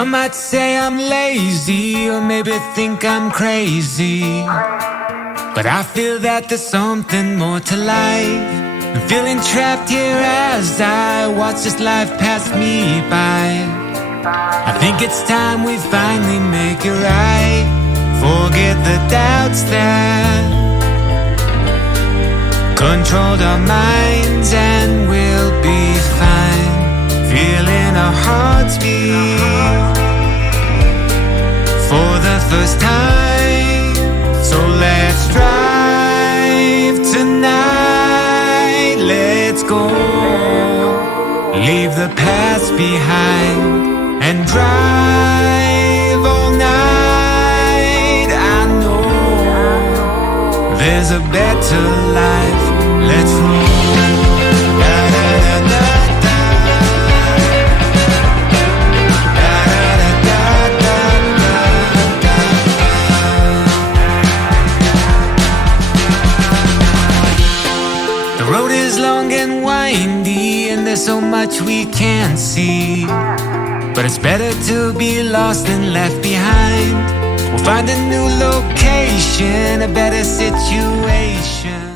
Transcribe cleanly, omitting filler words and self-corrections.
Some might say I'm lazy or maybe think I'm crazy, but I feel that there's something more to life. I'm feeling trapped here as I watch this life pass me by. I think it's time we finally make it right. Forget the doubts that controlled our minds, and we'll be fine. Feeling our hearts beat for the first time. So let's drive tonight. Let's go. Leave the past behind and drive all night. I know there's a better life. Let's roll. Da, da, da, da, da. Da, da, da, da, da, da. The road is long and windy, and there's so much we can't see, but it's better to be lost than left behind. We'll find a new location, a better situation.